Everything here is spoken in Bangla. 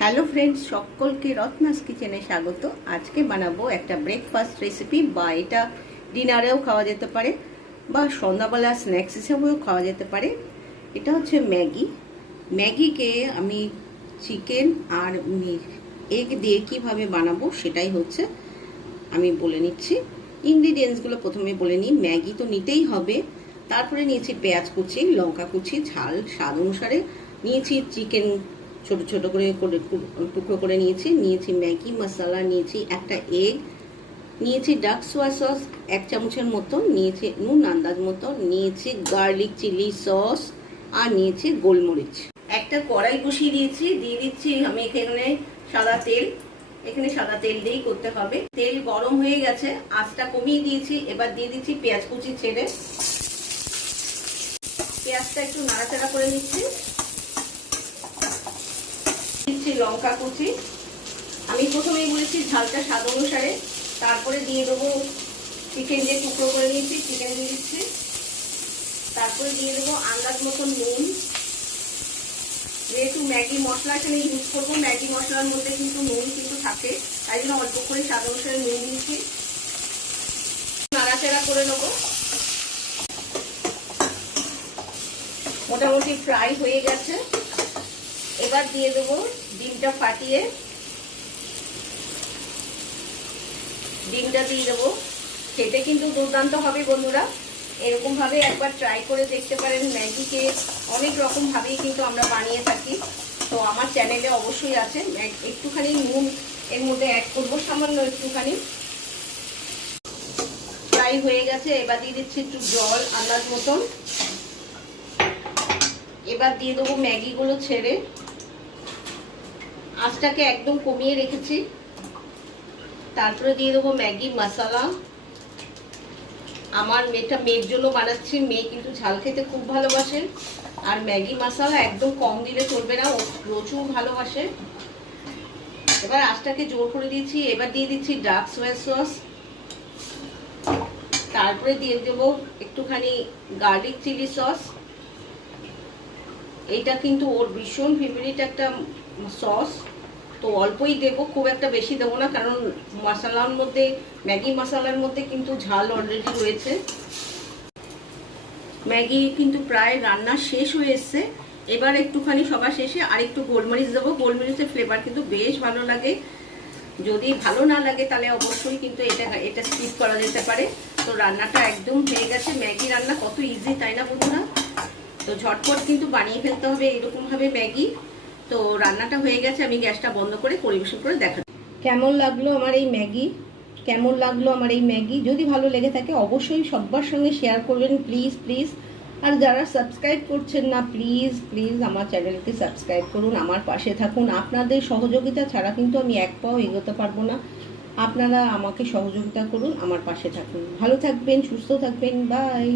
হ্যালো ফ্রেন্ডস সকলকে রত্নাস কিচেনে স্বাগত। আজকে বানাবো একটা ব্রেকফাস্ট রেসিপি বা এটা ডিনারেও খাওয়া যেতে পারে বা সন্ধ্যাবেলা স্ন্যাক্স হিসেবেও খাওয়া যেতে পারে। এটা হচ্ছে ম্যাগি। ম্যাগিকে আমি চিকেন আর এগ দিয়ে কীভাবে বানাবো সেটাই হচ্ছে আমি বলে নিচ্ছি। ইনগ্রিডিয়েন্টসগুলো প্রথমে বলে নিই। ম্যাগি তো নিতেই হবে। তারপরে নিয়েছি পেঁয়াজ কুচি, লঙ্কা কুচি, ঝাল, স্বাদ অনুসারে। নিয়েছি চিকেন ছোট ছোট করে করে টুকরো করে নিয়েছি। নিয়েছি ম্যাগি, মশলা, নিয়েছি একটা এগ, নিয়েছি ডাক সোয়া সস এক চামচের মতো নিয়েছি নুন আন্দাজ মতো নিয়েছি গার্লিক চিলি সস আর নিয়েছি গোলমরিচ। একটা কড়াই বসিয়ে দিয়েছি, দিয়ে দিচ্ছি আমি এখানে সাদা তেল। এখানে সাদা তেল দিয়েই করতে হবে। তেল গরম হয়ে গেছে, আঁচটা কমিয়ে দিয়েছি। এবার দিয়ে দিচ্ছি পেঁয়াজ কুচি ছেড়ে। পেঁয়াজটা একটু নাড়াচাড়া করে নিচ্ছি। দিচ্ছি লঙ্কা কুচি। আমি প্রথমেই বলেছি ঝালটা স্বাদ অনুসারে, তারপরে দিয়ে দেবো চিকেন দিয়ে টুকরো করে নিয়েছি চিকেন দিয়ে দিচ্ছি। তারপরে দিয়ে দেবো আন্দাজ মতন নুন। যেহেতু ম্যাগি মশলা এখানে ইউজ করব। ম্যাগি মশলার মধ্যে কিন্তু নুন কিন্তু থাকে, তাই জন্য অল্প করে স্বাদ অনুসারে নুন দিয়েছি। নাড়াচাড়া করে নেব। মোটামুটি ফ্রাই হয়ে গেছে। এবার দিয়ে দেবো ডিমটা ফাটিয়ে। ডিমটা দিয়ে দেবো। খেতে কিন্তু দুর্দান্ত হবে বন্ধুরা। এরকমভাবে একবার ট্রাই করে দেখতে পারেন ম্যাগিকে অনেক রকমভাবেই কিন্তু আমরা বানিয়ে থাকি। তো আমার চ্যানেলে অবশ্যই আছে। একটুখানি নুন এর মধ্যে অ্যাড করব, সামান্য একটুখানি। ফ্রাই হয়ে গেছে। এবার দিয়ে দিচ্ছি একটু জল আন্দাজ মতন। এবার দিয়ে দেবো ম্যাগিগুলো ছেড়ে। আঁচটাকে একদম কমিয়ে রেখেছি। তারপরে দিয়ে দেবো ম্যাগি মশলা। আমার মেয়েটা মেয়ের জন্য বানাচ্ছি, মেয়ে কিন্তু ঝাল খেতে খুব ভালোবাসে। আর ম্যাগি মশলা একদম কম দিলে চলবে না, ও প্রচুর ভালোবাসে। এবার আঁচটাকে জোর করে দিয়েছি, এবার দিয়ে দিচ্ছি ডার্ক সোয়া সস। তারপরে দিয়ে দেবো একটুখানি গার্লিক চিলি সস। এইটা কিন্তু ওর ভীষণ ফেভারিট একটা সস তো অল্পই দেবো, খুব একটা বেশি দেবো না, কারণ মশলার মধ্যে, ম্যাগি মশলার মধ্যে কিন্তু ঝাল অলরেডি রয়েছে। ম্যাগি কিন্তু প্রায় রান্না শেষ হয়ে এসছে। এবার একটুখানি সবার শেষে আর একটু গোলমরিচ দেবো। গোলমরিচের ফ্লেভার কিন্তু বেশ ভালো লাগে। যদি ভালো না লাগে, তাহলে অবশ্যই কিন্তু এটা এটা স্কিপ করা যেতে পারে। তো রান্নাটা একদম হয়ে গেছে। ম্যাগি রান্না কত ইজি তাই না বন্ধুরা? তো ঝটপট কিন্তু বানিয়ে ফেলতে হবে এরকমভাবে ম্যাগি। তো রান্নাটা হয়ে গেছে, আমি গ্যাসটা বন্ধ করে পরিবেশন করে দেখা কেমন লাগল আমার এই ম্যাগি? কেমন লাগল আমার এই ম্যাগি? যদি ভালো লেগে থাকে অবশ্যই সবার সঙ্গে শেয়ার করবেন প্লিজ প্লিজ আর যারা সাবস্ক্রাইব করছেন না প্লিজ প্লিজ আমার চ্যানেলকে সাবস্ক্রাইব করুন, আমার পাশে থাকুন। আপনাদের সহযোগিতা ছাড়া কিন্তু আমি এক পাও এগোতে পারব না। আপনারা আমাকে সহযোগিতা করুন, আমার পাশে থাকুন। ভালো থাকবেন, সুস্থ থাকবেন বাই